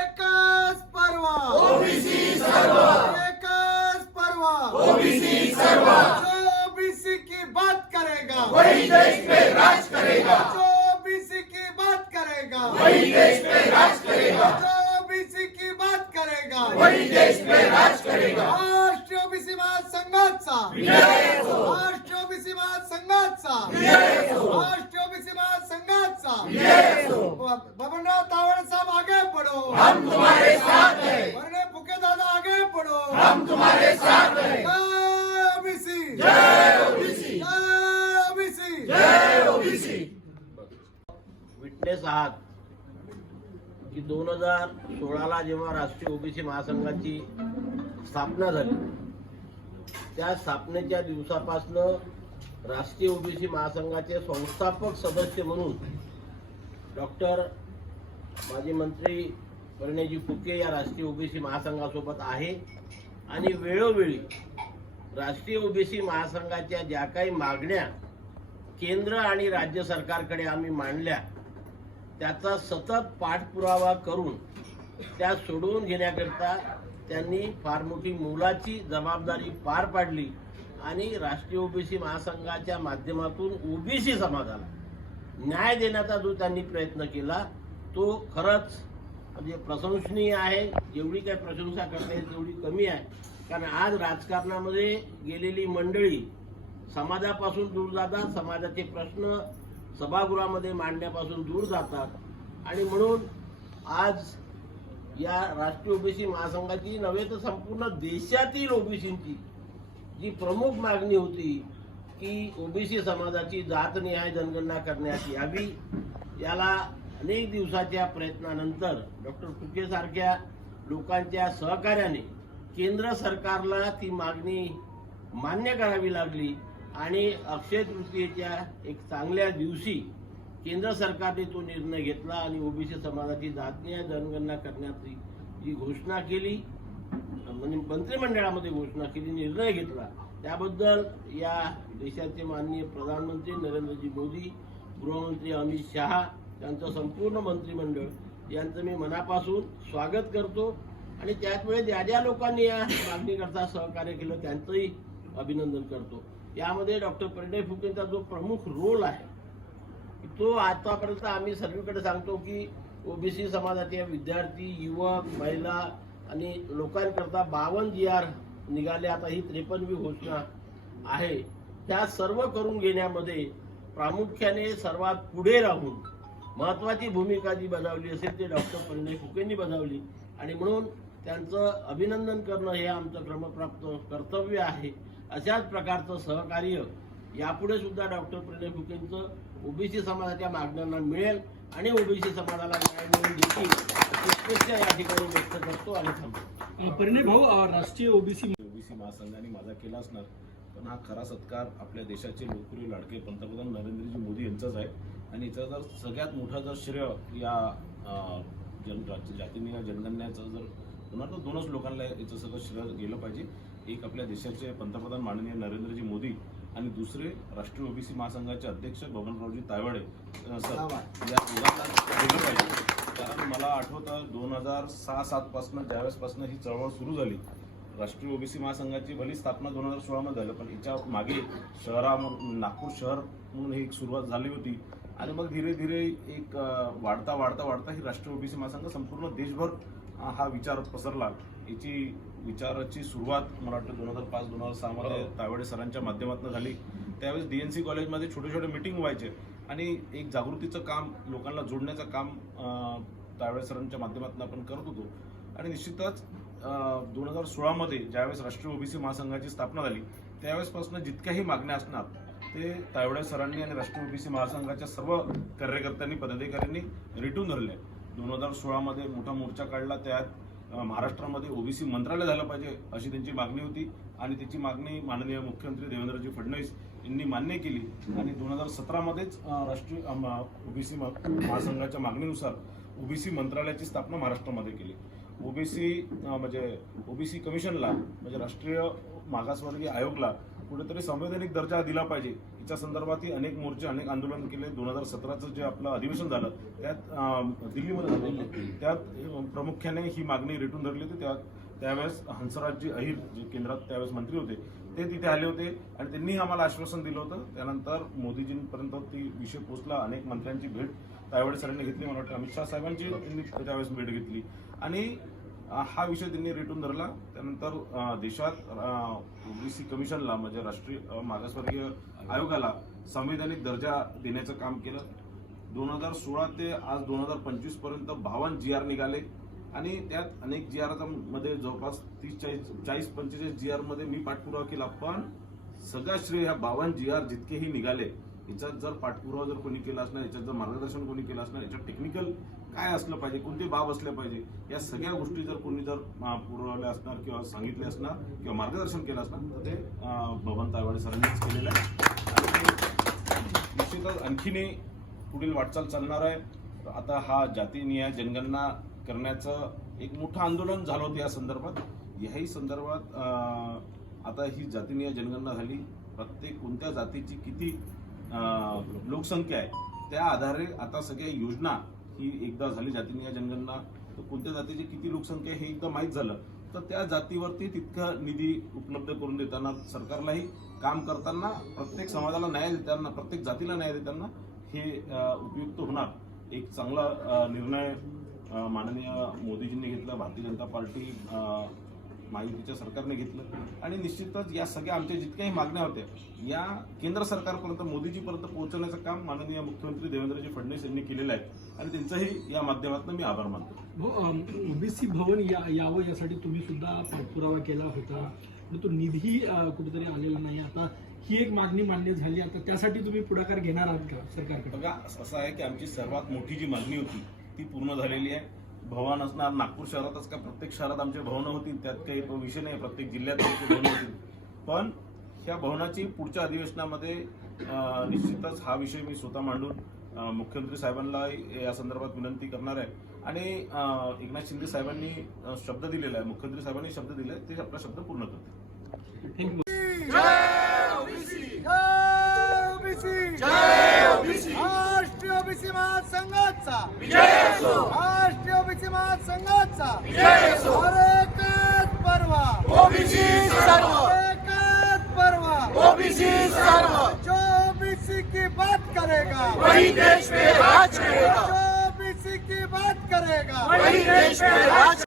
एकच पर्व ओबीसी सर्व एकच पर्व ओबीसी सर्व जो ओबीसी की बात करेगा। वही देश पे राज करेगा। जो ओबीसी की बात करेगा। वही देश पे राज करेगा। जो ओबीसी की बात करेगा। वही देश पे राज करेगा। महाराष्ट्र ओबीसी महासंघाचा विजय ओबीसी महासंघाचा विजय ओबीसी महासंघाचा दोन हजार सोळाला जेव्हा राष्ट्रीय ओबीसी महासंघाची स्थापना झाली त्या स्थापनेच्या दिवसापासनं राष्ट्रीय ओबीसी महासंघाचे संस्थापक सदस्य म्हणून डॉक्टर माजी मंत्री परिणयजी फुके या राष्ट्रीय ओबीसी महासंघासोबत आहे. आणि वेळोवेळी राष्ट्रीय ओबीसी महासंघाच्या ज्या काही मागण्या केंद्र आणि राज्य सरकारकडे आम्ही मांडल्या त्याचा सतत पाठपुरावा करून त्या सोडवून घेण्याकरता त्यांनी फार मोठी मोलाची जबाबदारी पार पाडली आणि राष्ट्रीय ओबीसी महासंघाच्या माध्यमातून ओबीसी समाजाला न्याय देण्याचा जो त्यांनी प्रयत्न केला तो खरंच म्हणजे प्रशंसनीय आहे. जेवढी काय प्रशंसा करता येईल तेवढी कमी आहे. कारण आज राजकारणामध्ये गेलेली मंडळी समाजापासून दूर जातात समाजाचे प्रश्न सभागृहामध्ये मांडण्यापासून दूर जातात. आणि म्हणून आज या राष्ट्रीय ओबीसी महासंघाची नव्हे तर संपूर्ण देशातील ओबीसींची जी प्रमुख मागणी होती की ओबीसी समाजाची जातनिहाय जनगणना करण्यात यावी याला अनेक दिवसाच्या प्रयत्नानंतर डॉक्टर फुके सारख्या लोकांच्या सहकार्याने केंद्र सरकारला ती मागणी मान्य करावी लागली. आणि अक्षय तृतीयेच्या एक चांगल्या दिवशी केंद्र सरकारने तो निर्णय घेतला आणि ओबीसी समाजाची जातनीय जनगणना करण्याची जी घोषणा केली म्हणजे मंत्रिमंडळामध्ये घोषणा केली निर्णय घेतला. त्याबद्दल या देशाचे माननीय प्रधानमंत्री नरेंद्रजी मोदी गृहमंत्री अमित शहा त्यांचं संपूर्ण मंत्रिमंडळ यांचं मी मनापासून स्वागत करतो. आणि त्याच वेळेस ज्या ज्या लोकांनी या मागणीकरता सहकार्य केलं त्यांचंही अभिनंदन करतो. यामध्ये डॉक्टर परिणय फुकेंचा जो प्रमुख रोल आहे तो आतापर्यंत आम्ही सर्वीकडे सांगतो की ओबीसी समाजातील विद्यार्थी युवक महिला आणि लोकांकरता बावन्न जी आर निघाले आता ही त्रेपन्नवी घोषणा आहे. त्या सर्व करून घेण्यामध्ये प्रामुख्याने सर्वात पुढे राहून महत्वाची भूमिका जी बजावली असेल ते डॉक्टर परिणय फुकेंनी बजावली. आणि म्हणून त्यांचं अभिनंदन करणं हे आमचं क्रमप्राप्त कर्तव्य आहे. अशाच प्रकारचं सहकार्य यापुढे सुद्धा डॉक्टर प्रणय फुकेंचं ओबीसी समाजाच्या मागण्यांना मिळेल आणि ओबीसी समाजाला न्याय अशी अपेक्षा या ठिकाणी व्यक्त करतो आणि थांबतो. परिणय भाऊ राष्ट्रीय ओबीसी ओबीसी महासंघाने माझा केला असणार पण हा खरा सत्कार आपल्या देशाचे लोकप्रिय लाडके पंतप्रधान नरेंद्रजी मोदी यांचाच आहे. आणि याचा जर सगळ्यात मोठा जर श्रेय या जन जातीने जनगणनेचं जर पुन्हा तर दोनच लोकांना याचं सगळं श्रेय गेलं पाहिजे. एक आपल्या देशाचे पंतप्रधान माननीय नरेंद्रजी मोदी आणि दुसरे राष्ट्रीय ओबीसी महासंघाचे अध्यक्ष बबनरावजी तायवाडे सर या दोघांना गेलं पाहिजे. कारण मला आठवतं दोन हजार सहा सात पासून ज्यावेळेसपासून ही चळवळ सुरू झाली राष्ट्रीय ओबीसी महासंघाची भली स्थापना दोन हजार सोळामध्ये झालं पण याच्या मागे शहरा नागपूर शहर म्हणून ही एक सुरुवात झाली होती. आणि मग धीरे धीरे एक वाढता वाढता वाढता ही राष्ट्रीय ओबीसी महासंघ संपूर्ण देशभर हा विचार पसरला याची विचाराची सुरुवात मला वाटतं दोन हजार पाच दोन हजार सहामध्ये तावडे सरांच्या माध्यमातून झाली. त्यावेळेस डीएनसी कॉलेजमध्ये छोटे छोटे मिटिंग व्हायचे. आणि एक जागृतीचं काम लोकांना जोडण्याचं काम तावडे सरांच्या माध्यमातून आपण करत होतो. आणि निश्चितच दोन हजार सोळामध्ये ज्यावेळेस राष्ट्रीय ओबीसी महासंघाची स्थापना झाली त्यावेळेसपासून जितक्याही मागण्या असणार ते तायवडे सरांनी आणि राष्ट्रीय ओबीसी महासंघाच्या सर्व कार्यकर्त्यांनी पदाधिकाऱ्यांनी रेटून धरले. दोन हजार सोळामध्ये मोठा मोर्चा काढला. त्यात महाराष्ट्रामध्ये ओबीसी मंत्रालय झालं पाहिजे अशी त्यांची मागणी होती. आणि त्याची मागणी माननीय मुख्यमंत्री देवेंद्रजी फडणवीस यांनी मान्य केली. आणि दोन हजार सतरामध्येच राष्ट्रीय ओबीसी महासंघाच्या मागणीनुसार ओबीसी मंत्रालयाची स्थापना महाराष्ट्रामध्ये केली. ओबीसी म्हणजे ओबीसी कमिशनला म्हणजे राष्ट्रीय मागासवर्गीय आयोगला कुठेतरी संवैधानिक दर्जा दिला पाहिजे. याच्या संदर्भातही अनेक मोर्चे अनेक आंदोलन केले. दोन हजार सतराचं जे आपलं अधिवेशन झालं त्यात दिल्लीमध्ये झालं. त्यात प्रामुख्याने ही मागणी रेटून धरली होती. त्या त्यावेळेस हंसराजजी अहिर जे केंद्रात त्यावेळेस मंत्री होते ते तिथे आले होते आणि त्यांनी आम्हाला आश्वासन दिलं होतं. त्यानंतर मोदीजींपर्यंत ती विषय पोचला अनेक मंत्र्यांची भेट त्यावेळेस सरांनी घेतली. मला वाटतं अमित शहा साहेबांची त्यांनी त्यावेळेस भेट घेतली. आणि हा विषय त्यांनी रेटून धरला. त्यानंतर देशात ओबीसी कमिशनला म्हणजे राष्ट्रीय मागासवर्गीय आयोगाला संवैधानिक दर्जा देण्याचं काम केलं. दोन हजार सोळा ते आज दोन हजार पंचवीसपर्यंत बावन्न जी आर निघाले. आणि त्यात अनेक जी आरमध्ये जवळपास तीस चाळीस चाळीस पंचेचाळीस जी आरमध्ये मी पाठपुरावा केला. पण सगळा श्रेय ह्या बावन्न जी आर जितकेही निघाले याच्यात जर पाठपुरावा जर कोणी केला असणार याच्यात जर मार्गदर्शन कोणी केलं असणार याच्यात टेक्निकल काय असलं पाहिजे कोणते बाब असले पाहिजे या सगळ्या गोष्टी जर कोणी जर पुरवल्या असणार किंवा सांगितले असणार किंवा मार्गदर्शन केलं असणार तर ते अं, बबन तायवाडे सरांनीच केलेलं आहे. निश्चितच आणखीनही पुढील वाटचाल चालणार आहे. आता हा जातीनिहाय जनगणना करण्याचं एक मोठं आंदोलन झालं होतं या संदर्भात. याही संदर्भात आता ही जातीनिहाय जनगणना झाली. प्रत्येक कोणत्या जातीची किती लोकसंख्या आहे. त्या आधारे आता सगळ्या योजना ही एकदा झाली. जातीनिहाय जनगणना तर कोणत्या जातीची किती लोकसंख्या आहे हे एकदा माहीत झालं. तर त्या जातीवरती तितका निधी उपलब्ध करून देताना सरकारलाही काम करताना प्रत्येक समाजाला न्याय देताना प्रत्येक जातीला न्याय देताना हे उपयुक्त होणार. एक चांगला निर्णय माननीय मोदीजींनी घेतला. भारतीय जनता पार्टी महायुतीच्या सरकारने घेतलं. आणि निश्चितच या सगळ्या आमच्या जितक्याही मागण्या होत्या या केंद्र सरकारपर्यंत मोदीजीपर्यंत पोहोचवण्याचं काम माननीय मुख्यमंत्री देवेंद्रजी फडणवीस यांनी केलेलं आहे. आणि त्यांचंही या माध्यमातून मी आभार मानतो. ओबीसी भवन या यावं यासाठी तुम्ही सुद्धा पाठपुरावा केला होता. पण तो निधी कुठेतरी आलेला नाही. आता ही एक मागणी मान्य झाली. आता त्यासाठी तुम्ही पुढाकार घेणार आहात का सरकारकडे? बघा असं आहे की आमची सर्वात मोठी जी मागणी होती ती पूर्ण झालेली आहे. भवन असणार नागपूर शहरातच का प्रत्येक शहरात आमचे भवनं होतील त्यात काही विषय नाही प्रत्येक जिल्ह्यात आमची भवनं होतील. पण ह्या भवनाची पुढच्या अधिवेशनामध्ये निश्चितच हा विषय मी स्वतः मांडून मुख्यमंत्री साहेबांना या संदर्भात विनंती करणार आहे. आणि अं, एकनाथ शिंदे साहेबांनी शब्द दिलेला आहे मुख्यमंत्री साहेबांनी शब्द दिले ते आपला शब्द पूर्ण करतील. थँक्यू जय ओबीसी! जय ओबीसी! राष्ट्रीय ओबीसी महासंघाचा! विजय असो एकच पर्वा। ओबीसी सर्व। पर्वा। ओबीसी सर्व। जो ओबीसी की बात करेगा वही देश में राज करेगा। जो ओबीसी की बात करेगा वही देश में राज